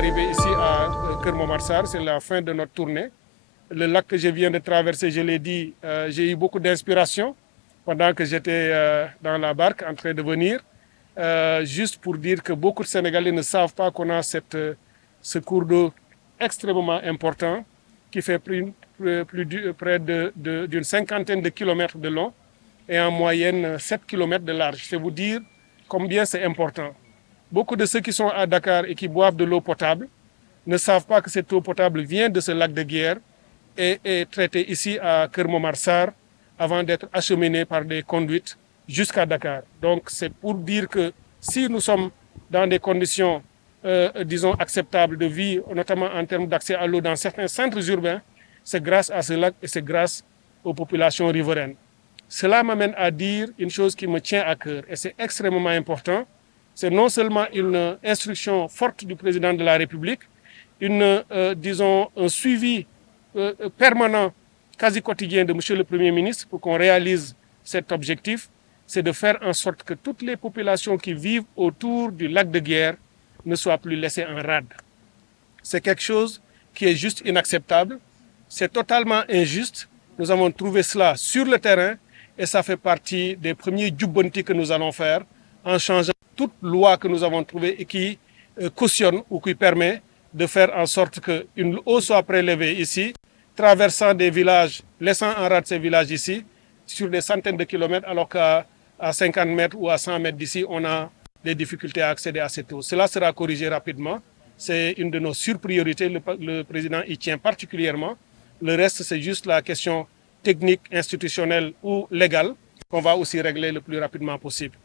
arrivés ici à Keur Momar Sarr, c'est la fin de notre tournée. Le lac que je viens de traverser, je l'ai dit, j'ai eu beaucoup d'inspiration pendant que j'étais dans la barque en train de venir. Juste pour dire que beaucoup de Sénégalais ne savent pas qu'on a ce cours d'eau extrêmement important qui fait près d'une cinquantaine de kilomètres de long et en moyenne 7 kilomètres de large. C'est vous dire combien c'est important. Beaucoup de ceux qui sont à Dakar et qui boivent de l'eau potable ne savent pas que cette eau potable vient de ce lac de Guiers et est traitée ici à Keur Momar Sarr avant d'être acheminée par des conduites jusqu'à Dakar. Donc c'est pour dire que si nous sommes dans des conditions, disons, acceptables de vie, notamment en termes d'accès à l'eau dans certains centres urbains, c'est grâce à ce lac et c'est grâce aux populations riveraines. Cela m'amène à dire une chose qui me tient à cœur et c'est extrêmement important. C'est non seulement une instruction forte du président de la République, disons, un suivi permanent, quasi quotidien de M. le Premier ministre pour qu'on réalise cet objectif, c'est de faire en sorte que toutes les populations qui vivent autour du lac de Guiers ne soient plus laissées en rade. C'est quelque chose qui est juste inacceptable, c'est totalement injuste. Nous avons trouvé cela sur le terrain et ça fait partie des premiers jubbanti que nous allons faire en changeant toute loi que nous avons trouvée et qui cautionne ou qui permet de faire en sorte qu'une eau soit prélevée ici, traversant des villages, laissant en rade ces villages ici, sur des centaines de kilomètres, alors qu'à 50 mètres ou à 100 mètres d'ici, on a des difficultés à accéder à cette eau. Cela sera corrigé rapidement. C'est une de nos surpriorités. Le président y tient particulièrement. Le reste, c'est juste la question technique, institutionnelle ou légale qu'on va aussi régler le plus rapidement possible.